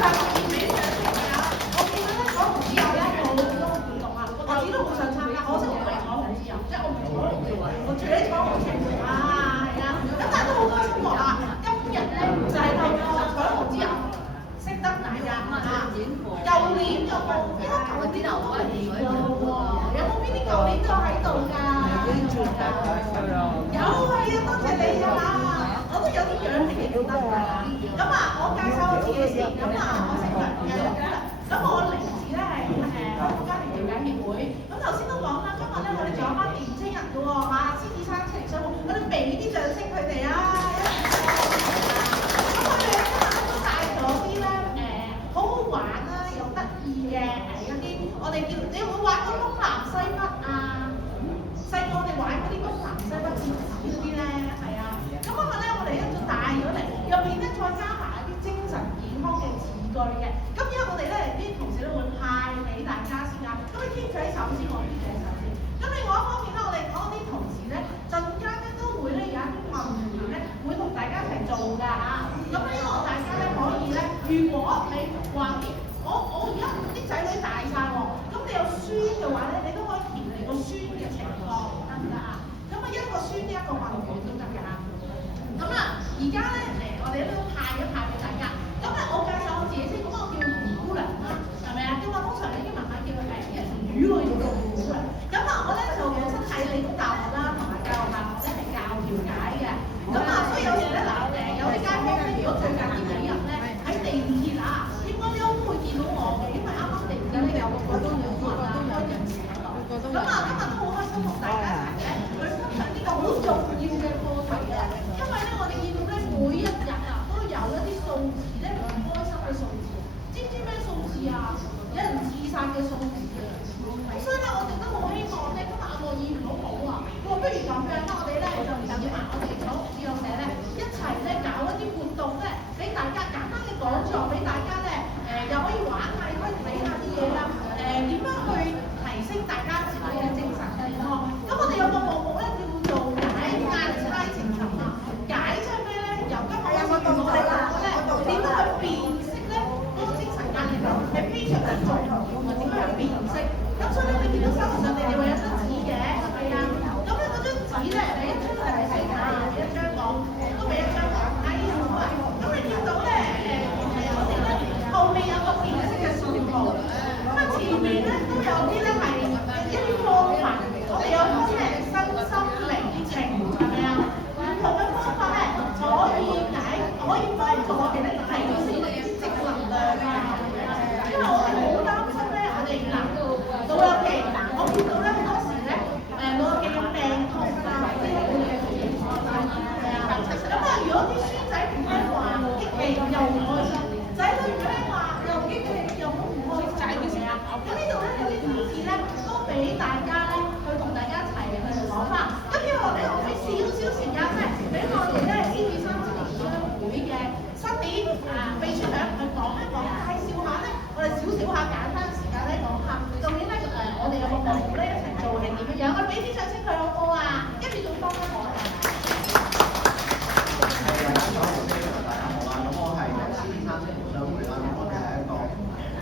係我見你上嚟㗎，我見到咧彩虹之友咧好多活動啊，我自己都好想參加，可惜我唔係彩虹之友，即係我唔係彩虹嘅喎，我住喺彩虹城啊，係啊，咁但係都好開心喎啊！今日咧就係透過彩虹之友識得大家啊，舊年有冇？應該舊年都嚟過喎，有冇邊啲舊年都喺度㗎？有係啊，多謝你啊！我都有啲樣你記得㗎。咁啊，我介紹我自己先。咁啊，我姓梁嘅。咁我嚟自咧係香港家庭調解協會。咁頭先都講啦，今日咧我哋仲有班年青人嘅喎嚇，獅子山青年商會，我哋俾啲掌聲佢哋啊！咁我哋咧今日都帶咗啲咧好好玩啦，又得意嘅一啲，我哋叫你有冇玩過東南西北啊？細個我哋玩嗰啲東南西北設置嗰啲咧，係啊。咁今日咧我哋一早帶咗嚟，入邊咧再加埋一啲精神健康嘅詞句嘅。咁而家我哋咧啲同事咧會派俾大家先啊。咁你傾仔手先，我傾仔手先。咁另外一方面咧，我哋嗰啲同事咧陣間咧都會咧有一啲問題咧會同大家一齊做㗎嚇。咁希望大家咧可以咧，如果你話我而家啲仔女大晒喎，咁你有孫嘅話咧，你都可以填你個孫嘅情況，得唔得啊？咁啊一個孫一個問題都得㗎。咁啊，而家咧我哋都派一派俾大家。咁咧，我介紹我自己先，咁我叫胡姑娘啦，係咪啊？咁我通常呢啲文化叫魚類叫做胡姑娘。咁啊，我咧就本身係理工大學啦，同埋教育大學咧係教調解嘅。咁啊，所以有時咧有啲街坊咧，如果最近呢幾日咧喺地鐵啊，應該都會見到我嘅，因為啱啱地鐵咧有個都有開人士喺度。咁啊，今日都好開心同大家一齊咧去分享呢個好重要嘅課題啊！因為咧，我哋見到咧每一日啊都有一啲數字咧唔開心嘅數字，知唔知咩數字啊？有人自殺嘅數字啊！咁所以咧，我哋都好希望咧，今日阿樂意唔好啊！不如咁樣啦，我哋咧就點啊？我哋組自由社咧一齊咧搞一啲活動咧，俾大家簡單嘅講座，俾大家咧又可以玩下，又可以睇下啲嘢啦，點樣去提升大家自己嘅精神健康？咁我哋有個項目咧叫做解壓猜情尋啊！解即係咩咧？由今日開始我哋兩個咧點樣去辨識咧嗰個精神壓力係非常之重要嘅，點樣去辨識？咁所以咧，你見到手上你哋會有張紙嘅，係啊。咁咧嗰張紙咧，你一張係寫下，一張講，都俾一張講。哎呀，咁你見到咧我哋咧後面有個辨識嘅數目，咁啊前面咧都有啲咧係一啲方法，我哋有分咩身心靈情，係咪啊？唔同嘅方法咧可以幫助我哋咧提升我哋啲正能量啊！因為我哋好擔心咧，我哋嗱老友記，我見到咧好多時咧老友記有病痛啊，或者係佢哋嘅情緒啊，係啊。咁啊，如果啲孫仔唔聽話，激氣又唔開心；仔女唔聽話又激氣又好唔開心，係咪啊？咁呢度咧有啲故事咧，都俾大家咧去同大家一齊去講翻。咁接落嚟我俾少少時間咧，俾我哋咧獅子山青年商會嘅新年秘書長去講一講，介紹下咧，我哋少下簡單時間咧講下，究竟咧我哋有個項目咧一齊做係點樣樣？我哋俾啲掌聲佢好唔好啊？跟住仲幫一我。係啊，大家好啊！咁我係獅子山青年商會啦，咁我哋係一個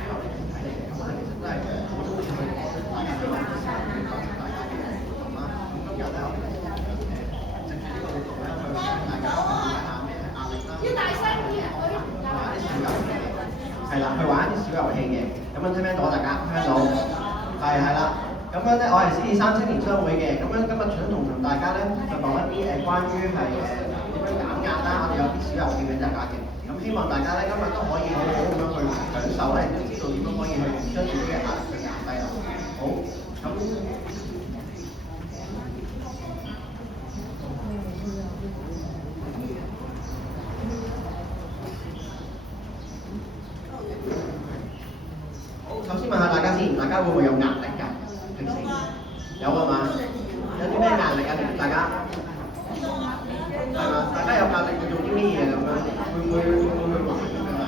教育團體嚟嘅，咁其實都係好中意去幫大家去玩生活，教大家嘅活動啦。咁今日咧，我哋藉住呢個活動咧，去同大家分享下咩係壓力啦。要大聲啲啊！玩啲小遊戲，係啦，去玩啲小遊戲嘅。咁樣聽唔聽到啊？大家聽到？係啦。咁樣咧，我係獅子山青年商會嘅。咁樣今日想同大家咧就講一啲關於係點樣減壓啦。我哋有啲小遊戲俾大家嘅。咁希望大家咧今日都可以好好咁樣去享受咧，知道點樣可以去將自己嘅壓力去減低啦。好，咁。首先問下大家先，大家會唔會有壓力㗎？平時有啊嘛？有啲咩壓力啊？大家係嘛？大家有壓力會做啲咩嘢咁樣？會唔會玩咁樣啊？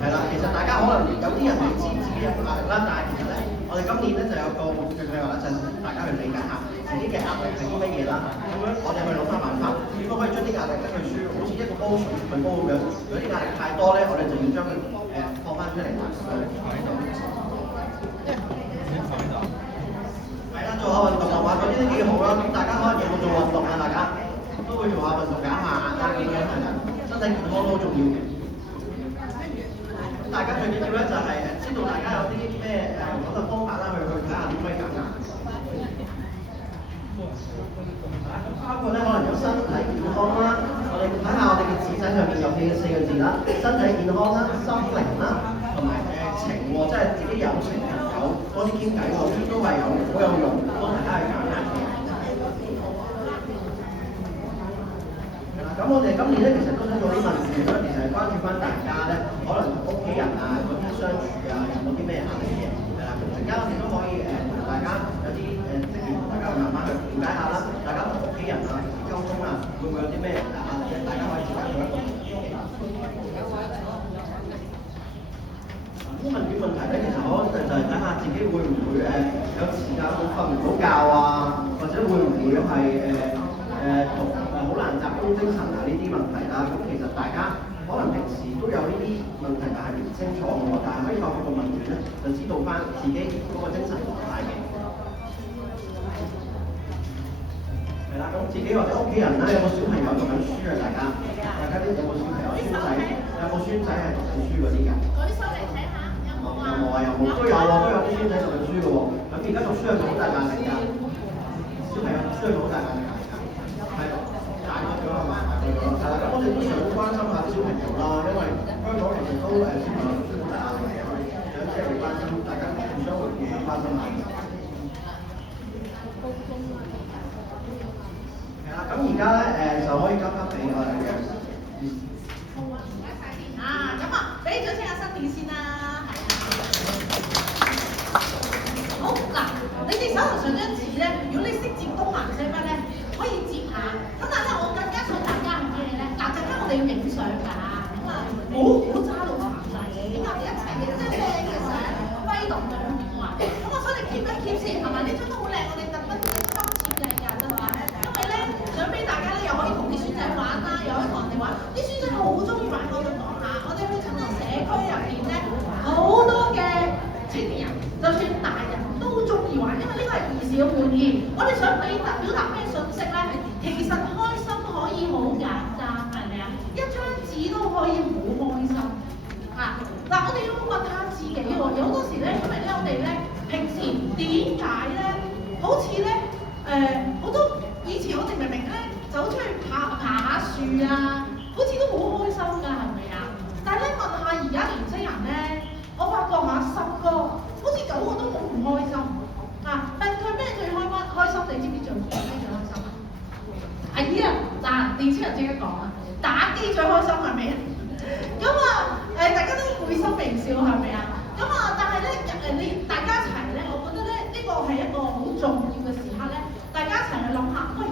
係啦，其實大家可能有啲人未知自己有冇壓力啦，但係其實咧，我哋今年咧就有個活動嘅計劃咧，就大家去理解下自己嘅壓力係啲乜嘢啦。咁樣我哋去諗下辦法，點樣可以將啲壓力咧去舒緩，好似一個煲水咁樣。如果啲壓力太多咧，我哋就要將佢出嚟玩。係啦，做下運動啊嘛，嗰啲都幾好啦。咁大家可能有冇做運動啊？大家都會做下運動減下壓啦，咁樣係啦，身體健康都好重要嘅。咁大家最緊要咧就係知道大家有啲咩咁嘅方法啦，去睇下點可以減壓。包括咧可能有身體健康啦，我哋睇下我哋嘅紙仔上面有記嘅4個字啦，身體健康啦、心靈啦，同埋情喎，即係自己有情朋友多啲傾偈喎，呢啲都係好有用，幫大家去減壓嘅。係啦，咁我哋今年咧其實都想做啲問卷啦，其實係關注翻大家咧，可能同屋企人啊嗰啲相處啊，有冇啲咩壓力嘅？係啦，陣間我哋都可以同大家有啲職員同大家慢慢去了解下啦，大家同屋企人啊溝通啊，會唔會有啲咩壓力？大家可以自己做一個咁問卷問題咧，其實可能就係睇下自己會唔會有時間會瞓唔到覺啊，或者會唔會係同好難集中精神啊呢啲問題啦。咁其實大家可能平時都有呢啲問題，但係唔清楚嘅喎，但係可以透過個問卷咧，就知道翻自己嗰個精神狀態嘅。係啦，咁自己或者屋企人咧，有冇小朋友讀緊書啊？大家啲有冇小朋友孫仔？有冇孫仔係讀緊書嗰啲㗎？嗰啲收嚟睇下，有冇啊？有冇啊？有冇？都有喎，都有啲孫仔讀緊書嘅喎。咁而家讀書係咪好大壓力㗎？小朋友讀書係咪好大壓力㗎？係大個咗係嘛？大個咗係啦。咁我哋都想關心下啲小朋友啦，因為香港其實都小朋友讀書好大壓力嘅，想即係關心大家互相回應關心下。係啦，咁而家咧就可以交翻俾我哋嘅。啊，咁啊，俾掌聲阿新年先啦，好嗱，你哋手頭上張紙咧，如果你識接東南西北咧，可以接下。咁但係咧，我更加想大家係咩咧？嗱，陣間我哋要影相㗎，咁啊，唔好揸到殘晒嘅，咁我哋一齊影張靚嘅相，威動嘅面環。咁我想你 keep 一 keep 先，係咪？呢張都好靚，我哋特登精心設計㗎，真係。因為咧，想俾大家咧，又可以同啲孫仔玩啦，又可以同人哋玩。啲孫仔好中意玩嗰種講下，我哋去親啲社區入邊咧，好多嘅青年人，就算大人都中意玩，因為呢個係兒時嘅玩意。我哋想表達咩信息咧？其實開心可以好簡單，係咪啊？一張紙都可以好開心啊！嗱，我哋要問下自己喎，有好多時咧，因為咧我哋咧平時點解咧，好似咧好多以前我哋明明咧走出去爬下樹啊，好似都好開心㗎，係咪啊？但係咧問下而家年輕人咧，我發覺下10個，好似9個都好唔開心啊！問佢咩最開心？你知唔知做咩最開心啊？係啊，嗱，年輕人即刻講啊，打機最開心係咪啊？咁啊大家都會心微笑係咪啊？咁啊，但係咧你大家一齊咧，我覺得咧呢個係一個好重要嘅時刻咧，大家一齊去諗下，喂，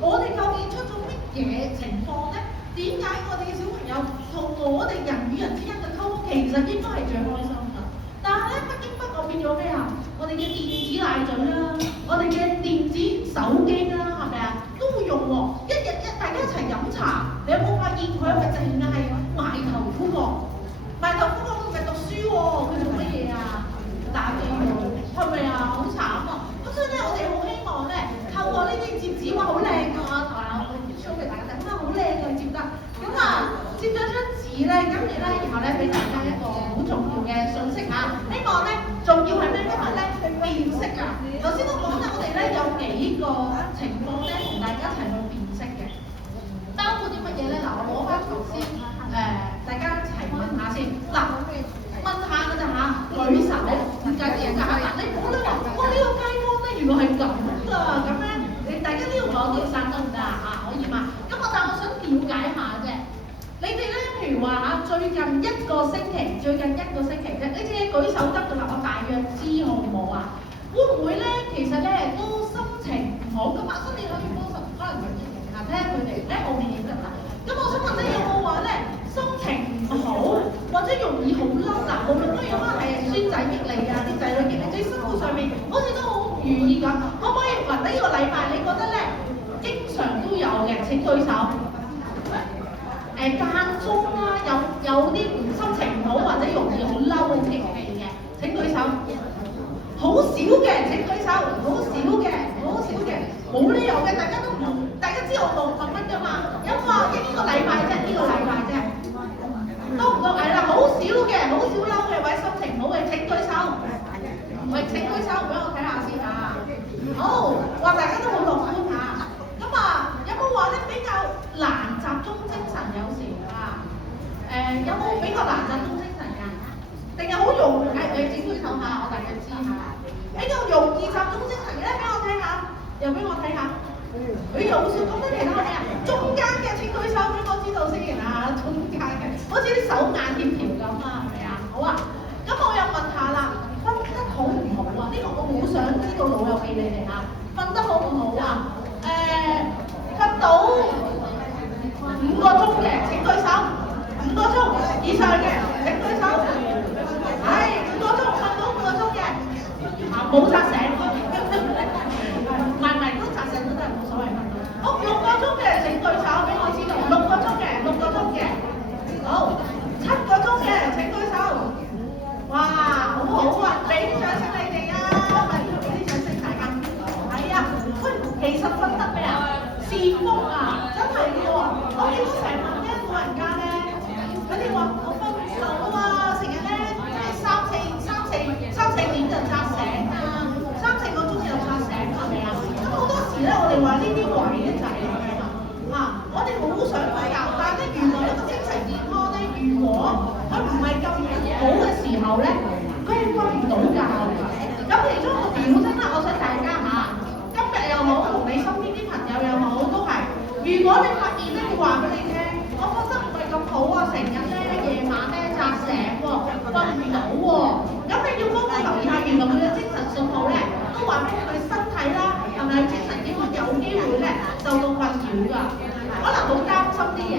我哋究竟出咗乜嘢情況咧？點解我哋嘅小朋友同我哋人與人之間嘅溝通其實應該係最開心㗎？但係咧不經不覺變咗咩啊？我哋嘅電子奶嘴啦，我哋嘅電子手機啦，係咪啊？都會用喎，大家一齊飲茶，你有冇發現佢係咪淨係埋頭苦學？埋頭苦學佢唔係讀書喎，佢做乜嘢啊？打機喎，係咪啊？好慘啊！咁所以咧，我哋好希望咧，透過呢啲摺紙話好靚㗎，同埋我 show 俾大家睇，咁啊好靚㗎摺得，咁啊摺咗張紙咧，跟住咧，然後咧俾大家一個好重要嘅信息嚇，希望咧重要係咩？因為咧辨識啊，頭先都講啦，我哋咧有幾個情況咧，同大家一齊去辨識嘅，包括啲乜嘢咧？嗱，我攞翻頭先大家一齊問下先，嗱，問下㗎咋嚇，舉手，唔緊要㗎，嗱，你唔好咧話，哇呢個街坊咧原來係咁㗎，咁咧你大家呢度講幾生得唔得啊？可以嘛？咁但係我想了解下啫，你哋咧譬如話嚇，最近一個星期啫，你哋舉手得㗎啦，我大約知好唔好啊？會唔會咧？其實咧都心情唔好，咁啊，新年可以幫手，可能佢睇下佢哋咧後面認得啦。咁我想問咧，有冇話咧心情唔好，或者容易好嬲嗱？無論乜嘢，可能係孫仔激你啊，啲仔女激你，喺生活上面好似都好唔如意咁，可唔可以話呢個禮拜你覺得咧經常都有嘅？請舉手。間中啦，有啲心情唔好或者容易好嬲手，好少嘅，好少嘅，冇理由嘅，大家知我6蚊㗎嘛，有冇話呢個禮拜啫，呢個禮拜啫，多唔多？係啦，好少嘅，好少嬲嘅，或者心情好嘅請舉手，喂請舉手俾我睇下先啊，好，哇大家都好樂觀嚇，咁啊有冇話咧比較難集中精神有時啊？有冇比較難集中精神㗎？定係好容易？整舉手下，我大概知下。比較容易集中精神嘅咧，俾我睇下，又俾我睇下。佢又好少講緊其他嘅，中間嘅請舉手俾我知道先啊！中間嘅，好似啲手眼協調咁啊，係咪啊？好啊，咁我又問下啦，瞓得好唔好啊？呢個我好想知道老友記你哋啊，瞓得好唔好啊？瞓到5個鐘嘅請舉手，5個鐘以上嘅請舉手，係5個鐘瞓到5個鐘嘅，冇扎醒，唔係都扎醒都得冇所謂瞓到。好6個鐘嘅請舉手俾我知道，6個鐘嘅6個鐘嘅，好7個鐘嘅請舉手，哇好好啊，俾啲掌聲你哋啊，咪俾啲掌聲大家，係啊，喂其實瞓得咩啊？善福啊，真係喎！我見到成晚咧老人家咧，佢哋話我瞓唔到啊，成日咧即係三四點就扎醒啊，3、4個鐘又扎醒，係咪啊？咁好多時咧，我哋話呢啲位咧就係咁樣啊，我哋好想瞓覺，但係咧原來一個精神健康咧，如果佢唔係咁好嘅時候咧，佢係瞓唔到覺嘅。咁其中一個表徵咧，我想大家嚇。今日又好，同你身邊啲朋友又好，都係。如果你發現咧，佢話俾你聽，我覺得唔係咁好啊，成日咧夜晚咧扎醒喎，瞓唔到喎，咁你要幫佢留意下，原來佢嘅精神信號咧，都話俾佢身體啦，係咪精神健康有機會咧受到困擾㗎？可能好擔心啲嘢，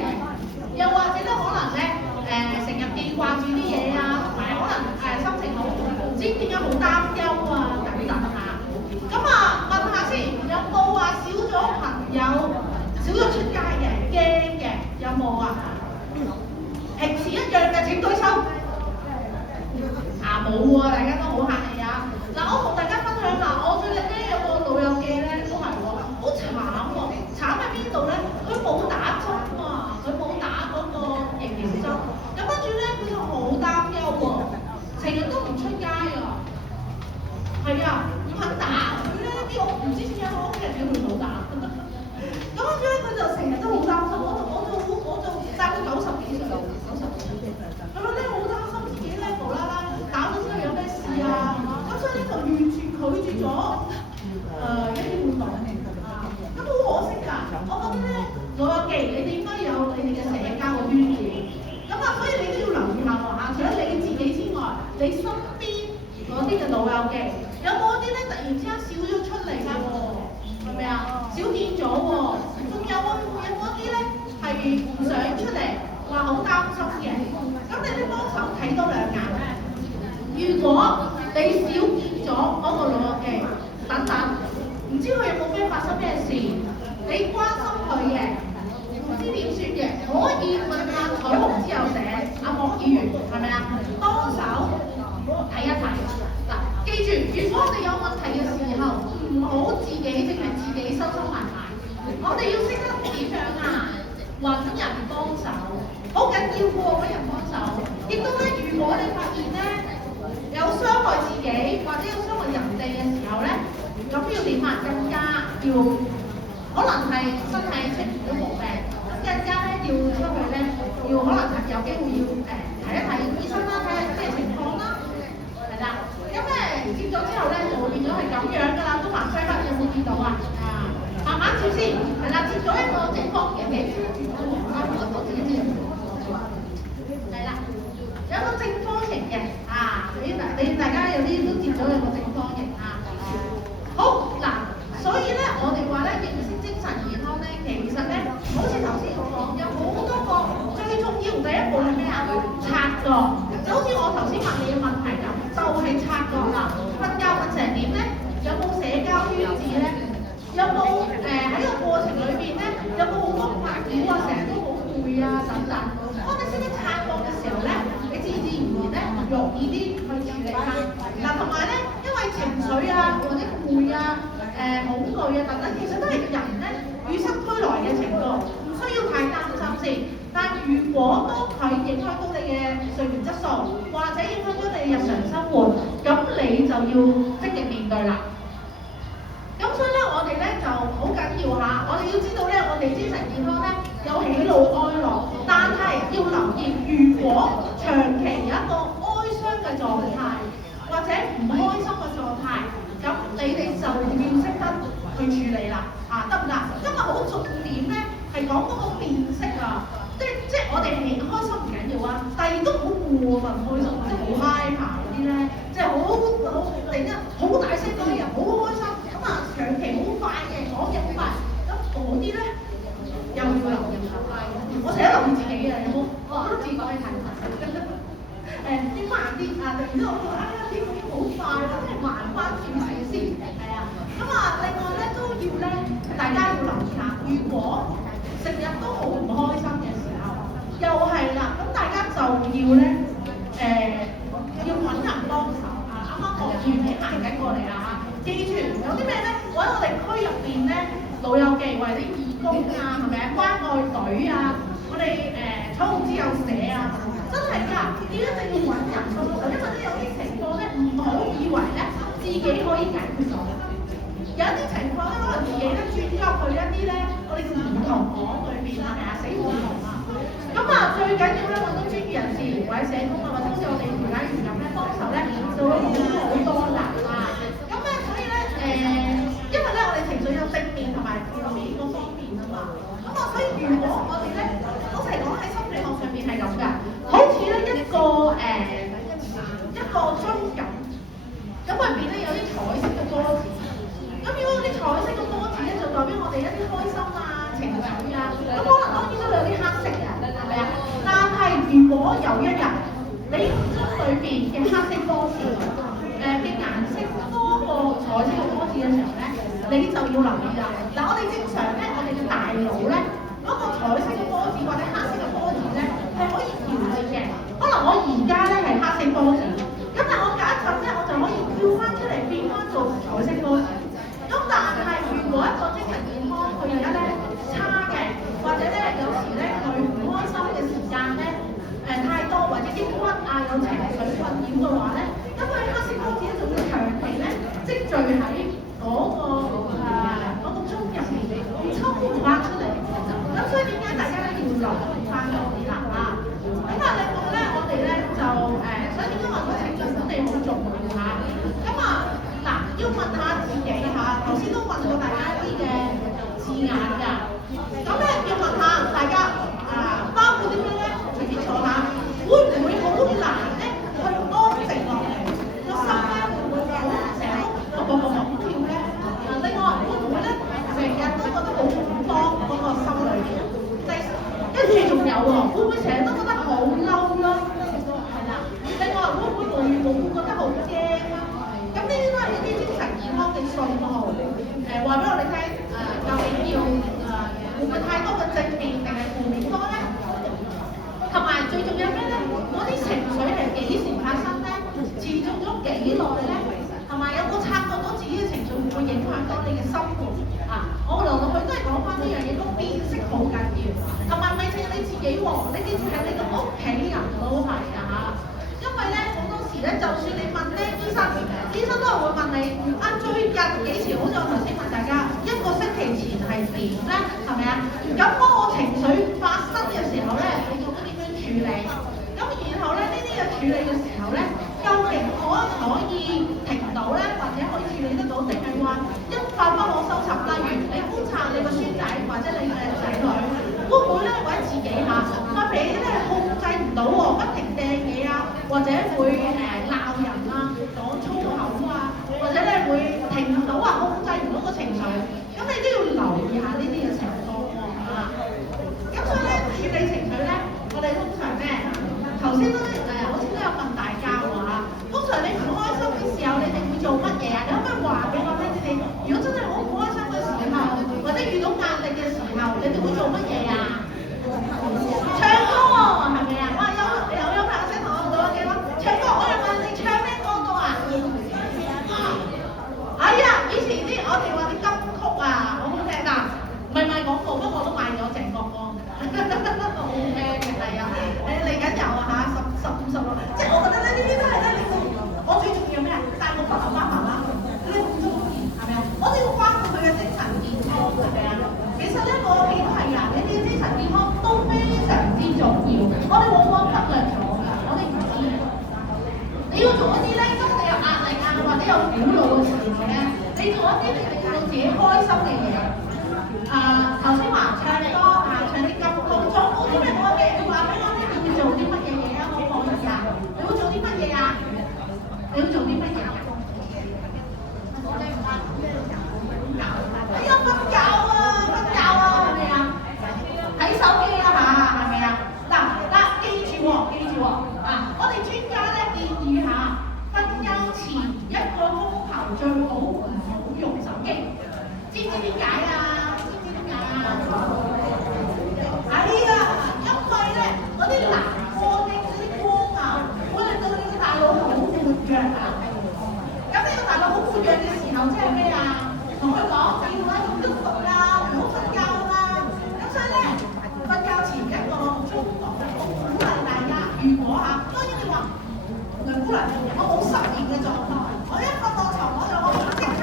又或者咧可能咧成日記掛住啲嘢啊，同埋可能心情好唔知點解好擔憂啊等等嚇。咁啊，問下先，有冇話少咗朋友、少咗出街嘅、驚嘅，有冇啊？平時一樣嘅請舉手。冇喎，大家都好客氣啊。嗱，我同大家分享嗱，我最近咧有個老友記咧都係喎，好慘喎，慘喺邊度咧？佢冇打針啊，佢冇打嗰個疫苗針，咁跟住咧佢就好擔憂喎，成日都唔出街啊。係啊，唔肯打佢咧，啲我唔知點解我屋企人叫佢冇打。咁跟住咧，佢就成日都好擔心，我就大概90幾歲，90幾歲，佢話咧好擔心自己咧無啦啦打咗之後有咩事啊，咁所以咧就完全拒絕咗一啲活動啊，咁好可惜㗎。我覺得咧老友記，你哋應該有你哋嘅社交嘅圈子，咁啊，所以你都要留意下喎嚇，除咗你自己之外，你身邊嗰啲嘅老友記。有冇啲咧突然之間少咗出嚟㗎喎？係咪啊？少見咗喎。仲有冇啲咧係唔想出嚟，話好擔心嘅？咁你哋幫手睇多2眼。如果你少見咗嗰個老友記，等等，唔知佢有冇咩發生咩事，你關心佢嘅，唔知點算嘅，可以問下彩虹之友社阿莫議員係咪啊？幫手睇一睇。記住，如果我哋有問題嘅時候，唔好自己淨係自己收收埋埋，我哋要識得點樣啊？揾人幫手，好緊要喎！揾人幫手，亦都咧，如果你發現咧有傷害自己或者有傷害人哋嘅時候咧，咁要點啊？更加要可能係身體出現咗毛病，咁更加咧要出去咧，要可能有機會要睇一睇醫生啦，睇下咩情況啦，係啦。咁接咗之後咧，就會變咗係咁樣㗎啦。東南西北有冇見到啊？慢慢照先，係啦，接咗一個正方形嘅，我自己知。係啦，有個正方形嘅你大家有啲都接咗有個正方形啊。好嗱，所以咧我哋話咧認識精神健康咧，其實咧好似頭先我講，有好多個最重要第一步係咩啊？察覺，就好似我頭先問你嘅問題咁。就係察覺啦，瞓覺瞓成點咧？有冇社交圈子咧？有冇喺個過程裏邊咧？有冇好多煩擾啊？成日都好攰啊等等。當你識得察覺嘅時候咧，你自然咧容易啲去處理啦。嗱，同埋咧，因為情緒啊，或者攰啊、恐懼啊等等，其實都係人咧與生俱來嘅情況，唔需要太擔心先。但如果當佢影響到你嘅睡眠質素，或者影響到你日常生活，咁你就要積極面對啦。咁所以咧，我哋咧就好緊要嚇，我哋要知道咧，我哋精神健康咧有喜怒哀樂，但係要留意，如果長期有一個哀傷嘅狀態，或者唔開心嘅狀態，咁你哋就要識得去處理啦，得唔得？今日好重點咧係講嗰個辨識啊，即係我哋係開心唔緊要啊，但係都好過分開心，即係好 hyper 嗰啲咧，即係好突然間好大聲嗰啲人，好開心，咁啊長期好快嘅講嘢好快，咁嗰啲咧又要留意啦。我成日留意自己嘅，有冇？我覺得自己講嘢太快，啲慢啲啊！突然之間我覺得啲好快啦，即係慢翻少少先，係啊。咁啊，另外咧都要咧，大家要留意下，如果成日都好唔開心嘅時候，又係啦，咁大家就要咧要揾人幫手啊！啱啱學員已經行緊過嚟啦嚇，記住有啲咩咧？我喺我哋區入邊咧，老友記或者義工啊，係咪啊？關愛隊啊，我哋彩虹之友社啊，真係㗎，要一定要揾人幫手，因為咧有啲情況咧唔好以為咧自己可以解決到。有一啲情況咧，可能自己咧轉咗入去一啲咧，我哋叫唔同行裏邊啊，係啊，死胡同啊。咁啊，最緊要咧揾到專業人士或者社工啊，或者好似我哋調解員咁咧幫手咧，就會好多啦啊。咁咧，所以咧因為咧我哋情緒有正面同埋負面嗰方面啊嘛。咁啊，所以如果我哋咧，我成日講喺心理學上面係咁㗎，好似咧一個樽咁，咁入邊咧有啲彩色嘅波子。咁如果啲彩色嘅波子咧，就代表我哋一啲開心啊、情緒啊，咁可能當然都有啲黑色嘅，係咪啊？但係如果有一日你樽裏邊嘅黑色波子嘅顏色多過彩色嘅波子嘅時候咧，你就要留意啦。嗱，我哋正常咧，我哋嘅大腦咧，嗰個彩色嘅波子或者黑色嘅波子咧，係可以調節嘅。可能我而家咧係黑色波子，咁但我隔一陣咧，我就可以跳翻出嚟變翻做彩色波子。咁但係如果一個精神健康佢而家咧差嘅，或者咧有時咧佢唔開心嘅時間咧太多，或者抑鬱啊有情緒困擾嘅話咧，咁佢黑色波子咧就會長期咧積聚喺嗰個樽入面，抽唔翻出嚟。咁所以點解大家咧要留意翻嗰啲啦啊？咁啊另外咧我哋咧就所以點解話個情緒管理好重要嚇？咁啊嗱，要問下自己嚇，頭先都問過大家一啲嘅字眼㗎。咁咧要問下大家包括啲咩咧？隨便坐下，會唔會好難咧去安靜落嚟？個心咧會唔會好成日都咁跳咧？另外會唔會咧成日都覺得好恐慌嗰個心裏邊？跟住仲有喎，會唔會成日都覺得好嬲咯？係啦。另外會唔會無緣無故覺得好驚啊？咁呢啲都係一啲精神健康嘅信號，話俾我哋聽，究竟要會唔會太多嘅正面定係負面多咧？同埋最重要咩咧？嗰啲情緒係幾時發生咧？持續咗幾耐咧？同埋有冇察覺到自己嘅情緒會唔會影響到你嘅生活啊？我來來去都係講翻呢樣嘢，個辨識好緊要，同埋咪淨係你自己喎，你記住係你嘅屋企人都係啊嚇，因為咧好多時咧，就算你問咧醫生都係會問你最近幾時？好似我頭先問大家一個星期前係點咧？係咪啊？咁當我情緒發生嘅時候咧，你做咗點樣處理？咁然後咧呢啲嘅處理嘅時候咧，究竟可以停到咧，或者可以處理得到，定係話一發不可收拾？例如你觀察你個孫仔或者你嘅仔女，會唔會咧或者自己嚇發脾氣咧控制唔到喎，不停掟嘢啊，或者會鬧人啊，講粗口啊，或者咧會停唔到啊，控制唔到個情緒，咁你都要留意下呢啲嘅情況喎啊！咁所以咧處理情緒咧，我哋通常咧頭先都好似都有問大家喎嚇，通常你唔開心嘅時候，你哋會做乜嘢啊？你可唔可以話俾我聽？你哋如果真係好唔開心嘅時候，或者遇到壓力嘅時候，你哋會做乜嘢啊？唱歌喎，係咪啊？哇！有朋友想同我講嘅話，唱歌，我又問你哋往往忽略咗㗎，我哋唔知。你要做一啲咧，當你有壓力啊，或者有苦惱嘅時候咧，你做一啲你令到自己開心嘅嘢。頭先話唱歌唱啲金曲，仲冇啲咩我嘅，你話俾我聽，你會做啲乜嘢嘢啊？我講一下，你會做啲乜嘢啊？你會做啲乜嘢啊？你有瞓覺啊，係咪啊？睇手機啊嘛，係咪啊？嗱，記住喎，我哋專家咧建議下，瞓覺前1個鐘頭最好唔好用手機，知唔知點解啊？因為咧嗰啲藍光咧，嗰啲光啊，會令到你嘅大腦好活躍啊。咁你個大腦好活躍嘅時候，即係咩啊？同佢講要咧咁喐動啦，唔好瞓覺啦。咁所以咧，瞓覺前1個鐘頭，我鼓勵大家，如果當然你話梁姑娘，我冇失眠嘅狀態，我一瞓落床我就可以即刻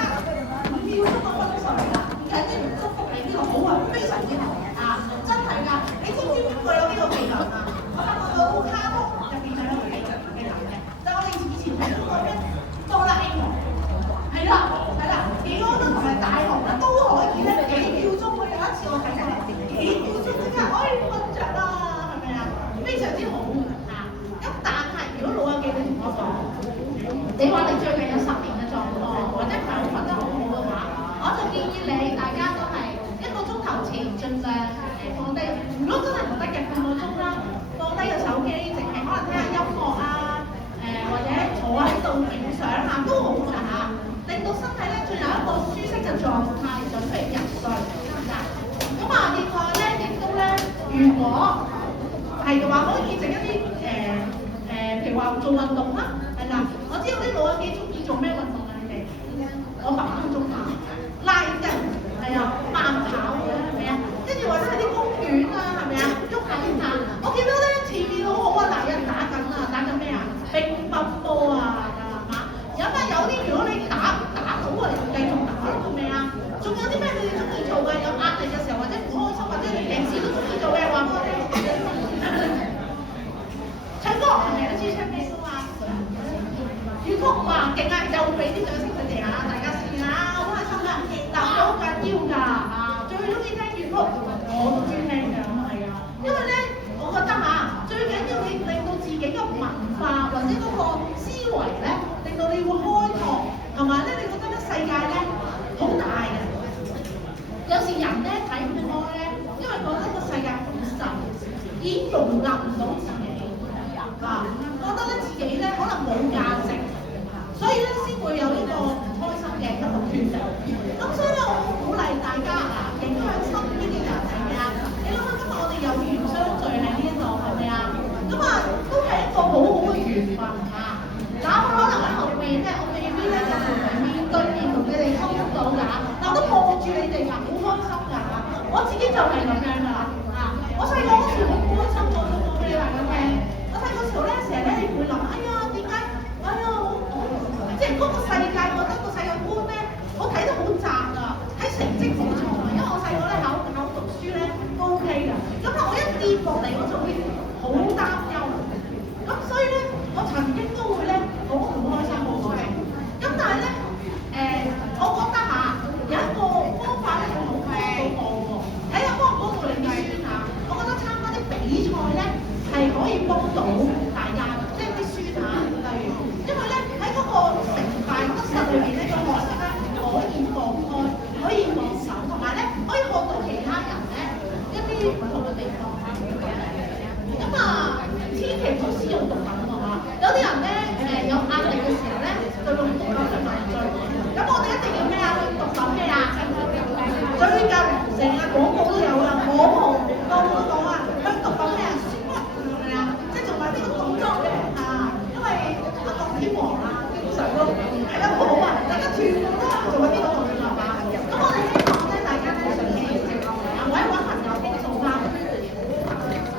5秒鐘就瞓睡啦。其實呢唔祝福你呢個好啊，非常之好啊，真係㗎。你知唔知邊個有呢個技能啊？我發覺到卡通入邊係有個技能嘅，就我哋以前睇嗰個咩哆啦 A 夢，係啦，幾多都同埋大雄咧都可以咧幾秒鐘，我有一次我睇過幾秒鐘即刻可以瞓着啦，係咪啊？非常之好啊！咁但係如果老友記你同我講，你話你最近有失眠嘅狀況，或者唔係好瞓得好好嘅話，我就建議你大家都係1個鐘頭前盡量放低。如果真係唔得嘅，半個鐘啦，放低個手機，淨係可能聽下音樂啊，或者坐喺度冥想下都好㗎嚇，令到身體咧進入一個舒適嘅狀態，準備入睡，得唔得？咁另外咧亦都咧，如果係嘅話，可以整一啲譬如話做運動啦，係啦。我知道啲老友記中意做咩運動啊？你哋？我8分鐘拉筋，係啊，慢跑嘅，係咪啊？跟住或者係啲公園啊，係咪啊？喐下喐下。我見到咧前面好好啊，嗱，有人打緊咩啊？乒乓波啊，有啲如果你打到啊，繼續打咯，係咪啊？仲有啲咩你哋中意做嘅？有壓力嘅時候或者唔開心，或者你平時都中意做嘅，話俾我聽。唱歌係咪都中意唱咩歌啊？粵曲哇，勁啊！又俾啲掌聲佢哋啊，大家試下，好開心㗎。嗱，好緊要㗎最中意聽粵曲，我都中意聽㗎，係啊。因為咧，我覺得最緊要你令到自己嘅文化或者嗰個思維咧，令到你會開拓，同埋咧，你覺得咧世界咧好大嘅。有時人咧睇唔開咧，因為覺得個世界好細，已經容納唔到自己。覺得咧自己咧可能冇價值，所以咧先會有呢個唔開心嘅一個決定。咁所以咧，我好鼓勵大家影響身邊嘅人係咪啊？你諗下今日我哋有緣相聚喺呢一度係咪啊？咁都係一個好好嘅緣分嚇。嗱，我可能喺後面咧，我未必咧就同面對面同你哋溝通到㗎，但我都望住你哋㗎，好開心㗎嚇。我自己就係咁樣㗎我細個嗰時好開心，我做過俾大家聽。嗰時候咧，成日咧你會諗，哎呀點解？哎呀即係嗰個世界，覺得個世界觀咧，我睇得好窄啊，睇成績冇錯啊，因為我細個咧考讀書咧都 OK 㗎，咁我一跌落嚟我就會好擔憂，咁所以咧我曾經都會咧好唔開心好開心，咁但係咧我覺得有一個方法咧好幫到我喎，睇下幫唔幫到你啲孫我覺得參加啲比賽咧。係可以幫到大家，即係啲書例如，因為咧喺嗰個成敗得失裏面咧，個學識咧可以放開，可以放手，同埋咧可以學到其他人咧一啲唔同嘅地方。咁千祈唔好使用毒品喎有啲人咧有壓力嘅時候咧，就用毒品去麻醉。咁我哋一定要咩啊？毒品咩啊？最近成日廣告都有啦，我個個都講香毒品咩啊？即係仲有呢個動作嘅因為國天王經常都係啦，好好大家全部都做緊呢個動作咁我哋希望咧，大家咧嘗試或者揾朋友傾訴翻。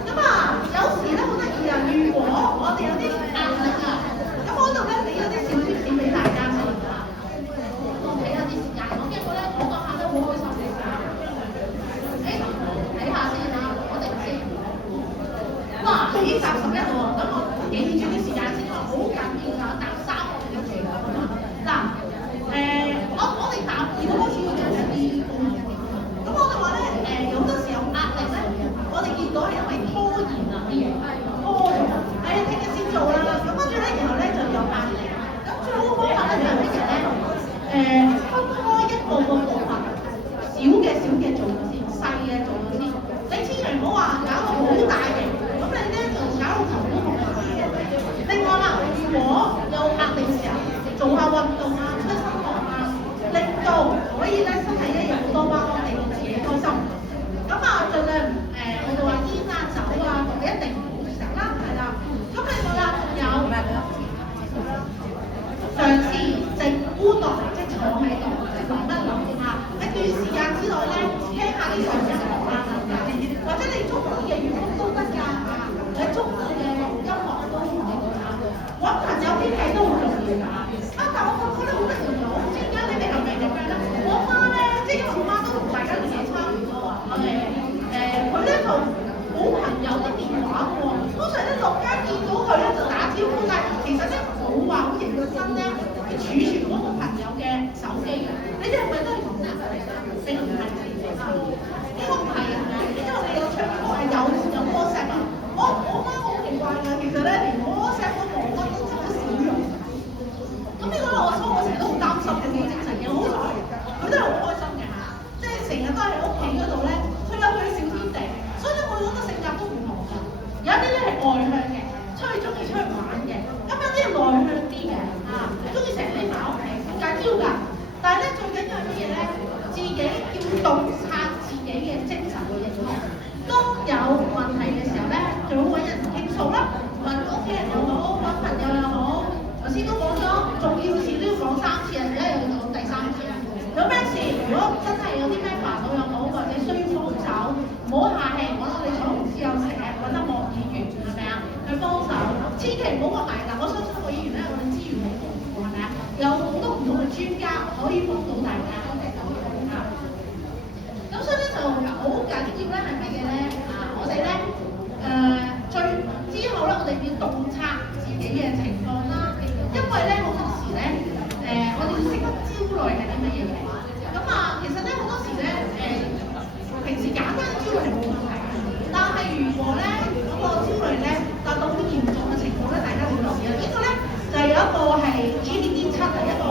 咁有時咧好得意如果我哋有啲壓力咁嗰度咧俾咗啲小貼士俾大家先我睇下啲時間，我驚我咧講下都好開心嘅睇下先我哋先。哇！幾集但我發覺咧好得意喎，唔知點解你哋係咪咁樣咧？我媽咧，即係因為我媽都同大家年紀差唔多啊，佢咧就冇朋友啲電話喎，通常咧落街見到佢咧就打招呼，但係其實咧冇話好認真咧去儲存嗰個朋友嘅手機嘅。你哋係咪都係咁啊？定唔係？應該唔係啊，因為我哋個窗邊係有 WhatsApp 啊。我媽好奇怪㗎，其實咧連 WhatsApp 都冇，我都好少用。咁呢個咧我成日都好擔心嘅，幾精神嘅。好彩佢都係好開心嘅嚇，即係成日都喺屋企嗰度咧，佢有佢嘅小天地。所以咧，每個人嘅性格都唔同㗎。有一啲咧係外向嘅，中意出去玩嘅；咁有啲係內向啲嘅，中意成日匿埋屋企，唔緊要㗎。但係咧最緊要係乜嘢咧？自己要洞察自己嘅精神嘅認同。當有問題嘅時候咧，最好揾人傾訴啦，問屋企人又好，揾朋友又好。頭先都講咗，重要事都要講3次啊，而家又要講第3次啦。有咩事？如果真係有啲咩煩惱又好，或者需要幫手，唔好客氣，揾我哋彩虹之友社，揾阿莫議員係咪啊？去幫手，千祈唔好話埋嗱，我相信莫議員咧，我哋資源好豐富係咪啊？有好多唔同嘅專家可以幫到大家。咁所以咧就好緊要咧係乜嘢咧？我哋咧之後咧，我哋要洞察自己嘅情況啦。因為咧好多時咧，我哋要識得焦慮係啲乜嘢嘅。咁其實咧好多時咧，平時簡單嘅焦慮係冇問題嘅。但係如果咧嗰個焦慮咧達到好嚴重嘅程度咧，大家會留意啦。呢個咧就係有一個係 GDD7係一個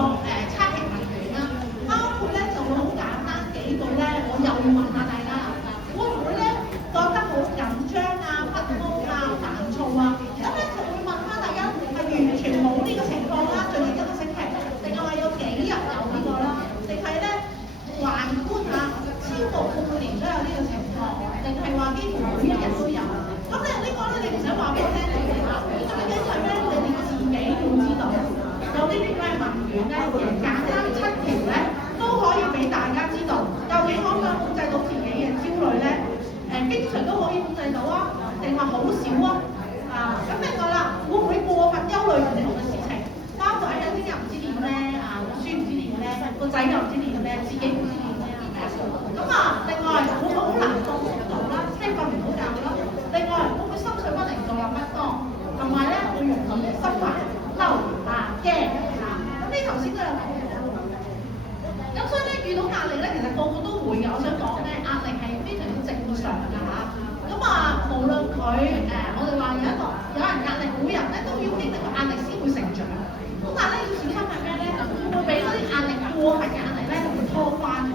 測評問卷啦，包括咧就會好簡單幾句咧，我又要問下大家啦，會唔會咧覺得好緊張啊、不安啊、煩躁啊？咁咧就會問翻大家係完全冇呢個情況啦，最近一個星期，定係話有幾日有呢個啦？定係咧橫觀超過半年都有呢個情況，定係話幾乎每一日都有？咁咧呢個咧你唔使話俾我聽你哋啦，最緊要係咩？你哋自己要知道，有呢啲咁嘅問卷咧，簡單7條咧都可以俾大家知道，究竟可唔可以控制到自己嘅焦慮咧？經常都可以控制到啊，定係好少啊？咁另外啦，會唔會過分憂慮人哋同嘅事情？包括有啲人唔知點咧，個孫唔知點咧，個仔又唔知點咧，自己唔知點咧，係咪啊？咁另外會唔會好難放鬆到啦，即係瞓唔到覺啦？另外會唔會心緒不寧、坐立不安？同埋咧會容易心煩、嬲、驚咁呢頭先都有講過。咁所以咧遇到壓力咧，其實個個都會嘅。我想講咧，壓力係非常之正常㗎嚇。咁無論佢我哋話有人壓力，每人咧都要經歷個壓力先會成長。咁但係咧要小心係咩咧？會俾嗰啲壓力過分嘅壓力咧，會拖關咗。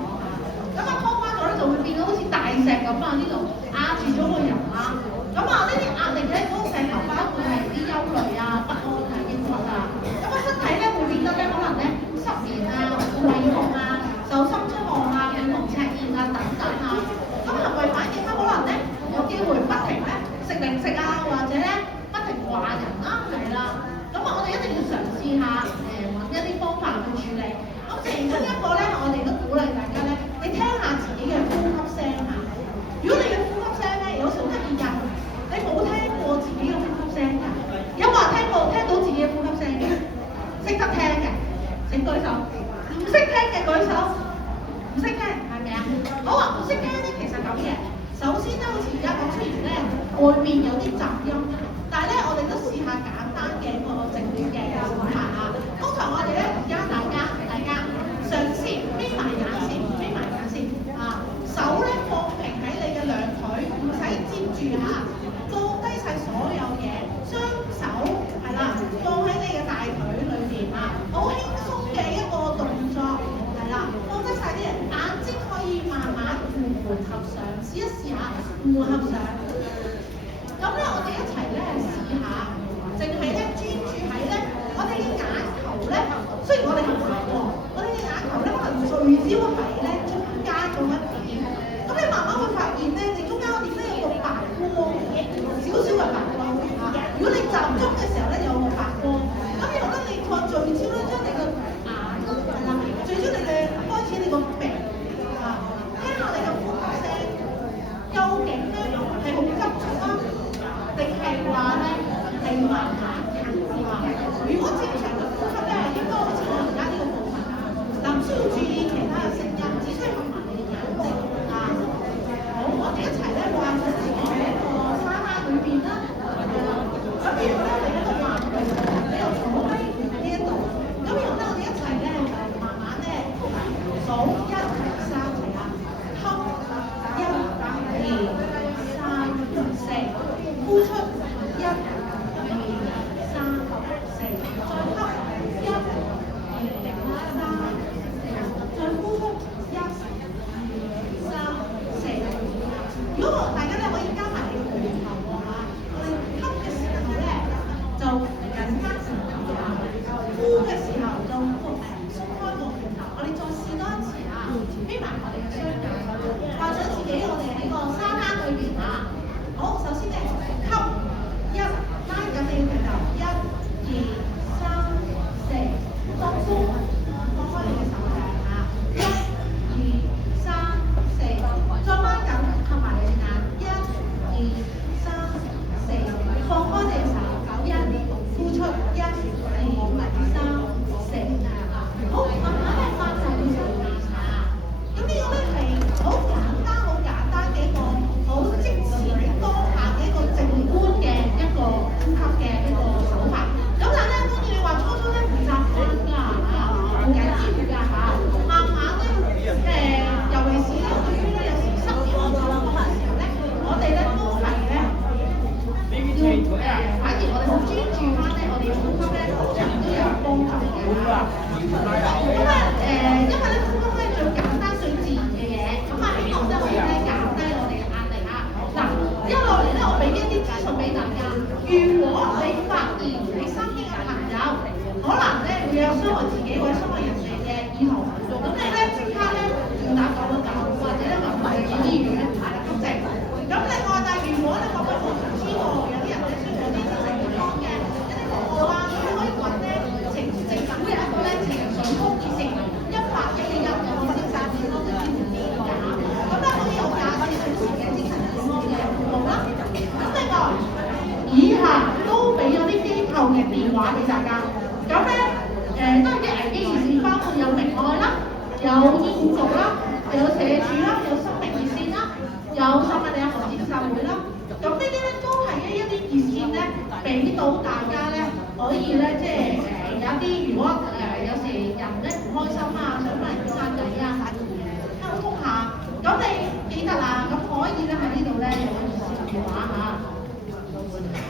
咁拖關咗咧就會變到好似大石咁啊！呢度壓住咗個人啦。咁呢啲壓力咧，嗰個石頭包括係啲憂慮啊、不安啊、抑鬱啊。咁身體咧會變得咧可能咧失眠啊、萎縮啊、手心出汗啊、面紅赤熱啊等等啊。咁行為反應咧可能咧有機會不停咧食零食啊，或者咧不停話人啦，係啦。咁我哋一定要嘗試下揾一啲方法去處理。咁其中一個咧，我哋都鼓勵大家咧，你聽下自己嘅呼吸聲嚇。如果你嘅呼吸聲咧有時好得意㗎，你冇聽過自己嘅呼吸聲㗎？有冇人聽到自己嘅呼吸聲嘅？識得聽嘅請舉手，唔識聽嘅舉手。唔識聽係咪啊？好啊，唔識聽咧，其實咁嘅。首先咧，好似而家講，雖然咧外面有啲雜音，但係咧我哋都試下簡單嘅一個靜觀嘅練習嚇。通常我哋咧而家大家嘗試眯埋眼先手咧放平喺你嘅兩腿，唔使接住嚇，放低晒所有嘢，雙手係啦，放喺你嘅大腿裏邊好輕鬆嘅一個動作係啦，放低晒啲眼睛可以慢慢緩合上，試一試下緩合上。咁咧我哋一齊咧試下，淨係咧專注喺咧我哋嘅眼球咧，雖然我哋係盲喎，我哋嘅眼球咧可能聚焦喺咧中間嗰一點。咁你慢慢會發現咧，你中間嗰點咧有個白光嘅，少少嘅白光嚇。如果你集中嘅時候咧，有個白光。咁然後咧，你再聚焦咧，將你嘅眼係啦，聚焦你嘅開始你個鼻聽下你嘅呼吸聲，究竟咧係好急促啊，定係話咧係慢慢行？如果正常嘅呼吸咧係因為咧呼吸咧最簡單最自然嘅嘢，咁啊希望咧可以咧減低我哋嘅壓力啊。嗱，一落嚟咧，我俾一啲資訊俾大家。如果你發現你身邊嘅朋友可能咧會有傷害自己或者傷害人哋嘅意圖，咁你咧即刻咧要打999，或者咧揾埋去醫院係啦急症。咁另外，但係如果咧各位唔知喎，有啲人咧需要啲精神健康嘅一啲服務啊，咁你可以揾咧政府有一個咧情緒福祉線181有個先生健康嘅專門電話，咁咧可以有24小時嘅精神健康嘅服務啦。咁另外，以下都俾咗啲機構嘅電話俾大家。咁咧都係啲危機熱線，包括有明愛啦，有醫管局啦，有社署啦，有生命熱線啦，有新聞地防止協會啦。咁呢啲咧都係一啲熱線咧，俾到大家咧可以咧即係有啲如果有時人咧唔開心啊，想揾人傾下偈啊，溝通下，咁你記得啦，咁可以咧喺呢度咧有個熱線電話嚇。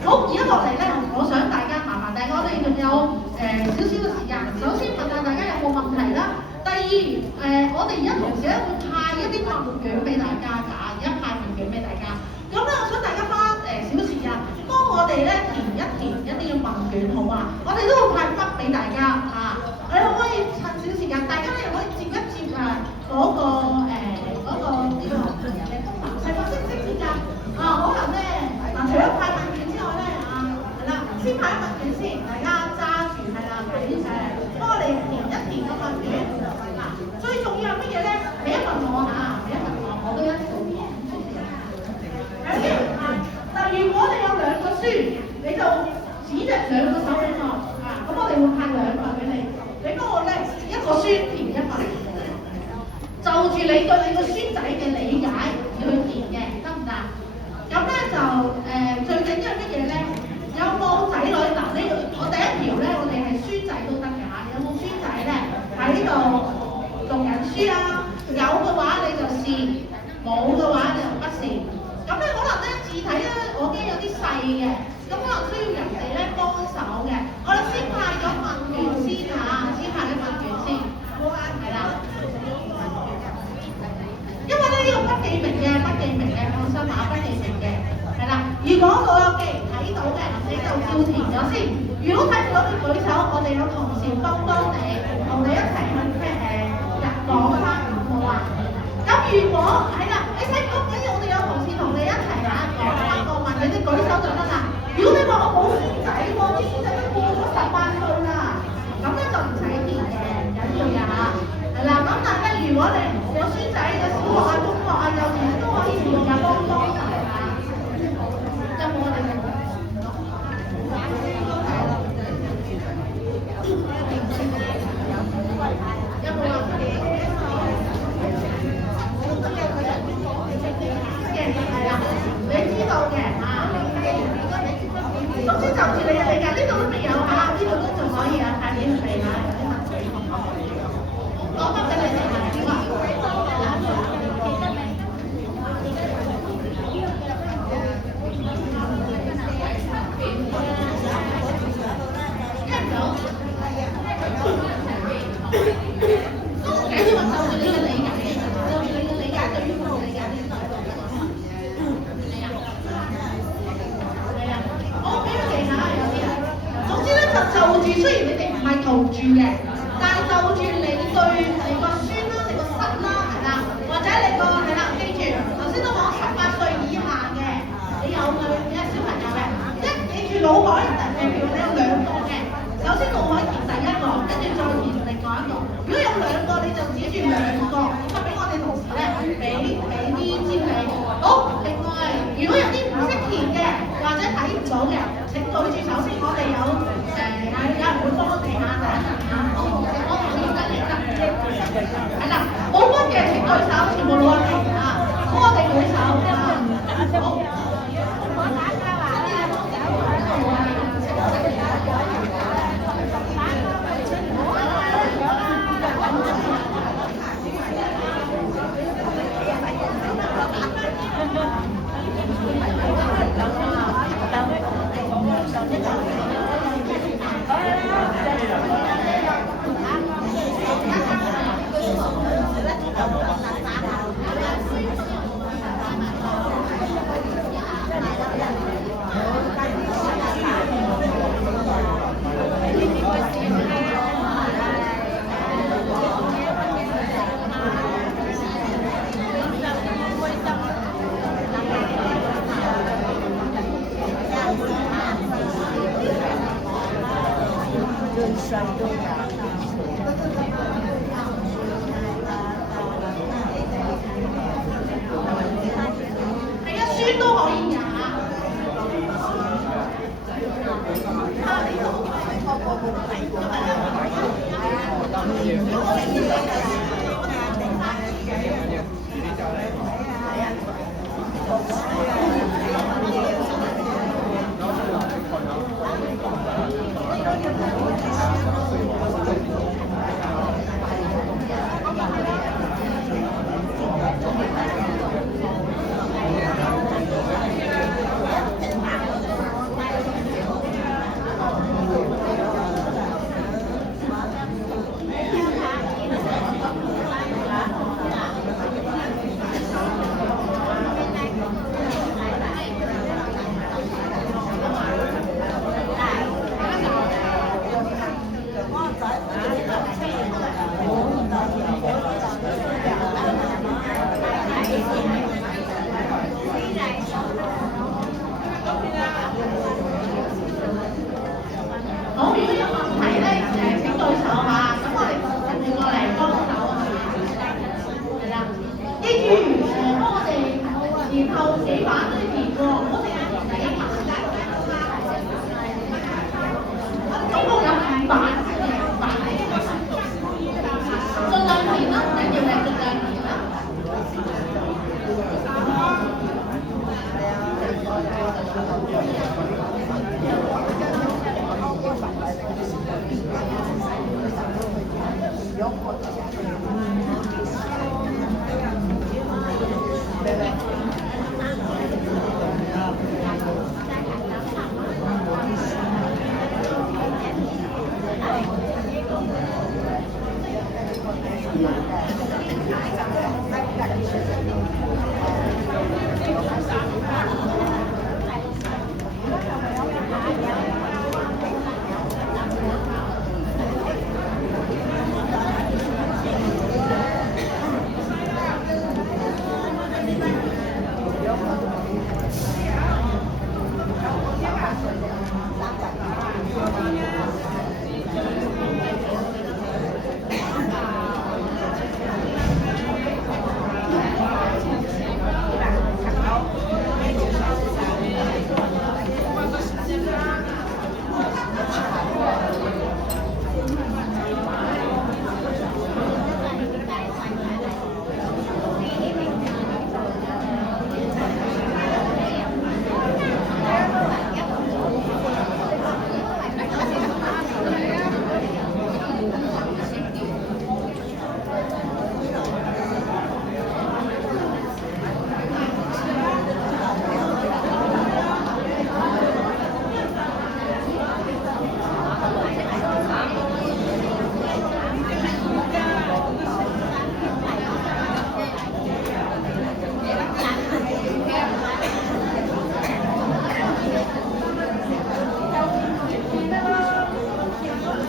好，而家落嚟咧，我想大家麻煩，但係我哋仲有少少嘅時間。首先問下大家有冇問題啦。第二我哋而家同時咧會派一啲問卷俾大家㗎，而家派問卷俾大家。咁咧，我想大家花少時間幫我哋咧填一啲嘅問卷，好嘛？我哋都會派筆俾大家啊。你可唔可以趁少時間，大家咧可以接一接嗰個呢個東南西北識唔識接㗎？啊，可能咧嗱，除咗派問卷之外咧係啦，先派問卷先，大家揸住係啦，幫我哋填一填個問卷。嗱，最重要係乜嘢咧？俾一份我嚇，俾一份我都一齊填。嗱，如果你有2個書，你就指隻2個手俾我啊，咁我哋會派2份俾你。你幫我咧一個書填一份，就住你對你個孫仔嘅理解要去填嘅，得唔得？咁咧就最緊要係乜嘢咧？有冇仔女？嗱，我第一條咧，我哋係孫仔都得㗎嚇。有冇孫仔咧喺度讀緊書啊？有嘅話你就試，冇嘅話你就不試。咁咧可能咧字體咧，我驚有啲細嘅，咁可能需要人哋咧幫手嘅。我哋先派咗問卷先嚇，先派咗問卷先，係啦。因為咧呢個不記名嘅，放心嚇，不記名嘅，係啦。如果老友記睇到嘅，你就照填咗先。如果睇唔到，你舉手，我哋有同事幫你，同你一齊去講翻，好嘛？咁如果係啦，你睇唔到緊要，我哋有同事同你一齊講翻個問題，你舉手就得啦。如果你話我冇孫仔喎，啲孫仔都過咗18歲啦，咁咧就唔使填嘅，唔緊要㗎嚇。係啦，咁但係如果你有孫仔，有小學啊、中學啊、幼稚園都可以填㗎，幫手啊。有冇我哋嘅？有冇啊？係啦，你知道嘅啊。總之就住你嘅理解，呢度都未有嚇，呢度都仲可以啊，睇你哋嚇，有啲問題。講翻俾你哋聽啊。聽唔到？都唔緊要，就住你嘅理解，就住你嘅理解對於我嘅理解呢度。我俾佢哋嚇，有啲人。總之咧就住，雖然你哋唔係同住嘅，但係就住你對你個孫啦、你個侄啦，係啦，或者你個係啦，記住頭先都講18歲以下嘅，你有小朋友嘅，記住腦海譬如你有2個嘅，首先腦海填第1個，跟住再填另外1個。如果有2個，你就指住2個，咁俾我哋同事咧俾啲資料你。好，另外如果有啲唔識填嘅，或者睇唔到嘅，請舉住手先，我哋有人會幫你嚇，等一陣嚇。我同意得你得。係啊，酸都可以㗎。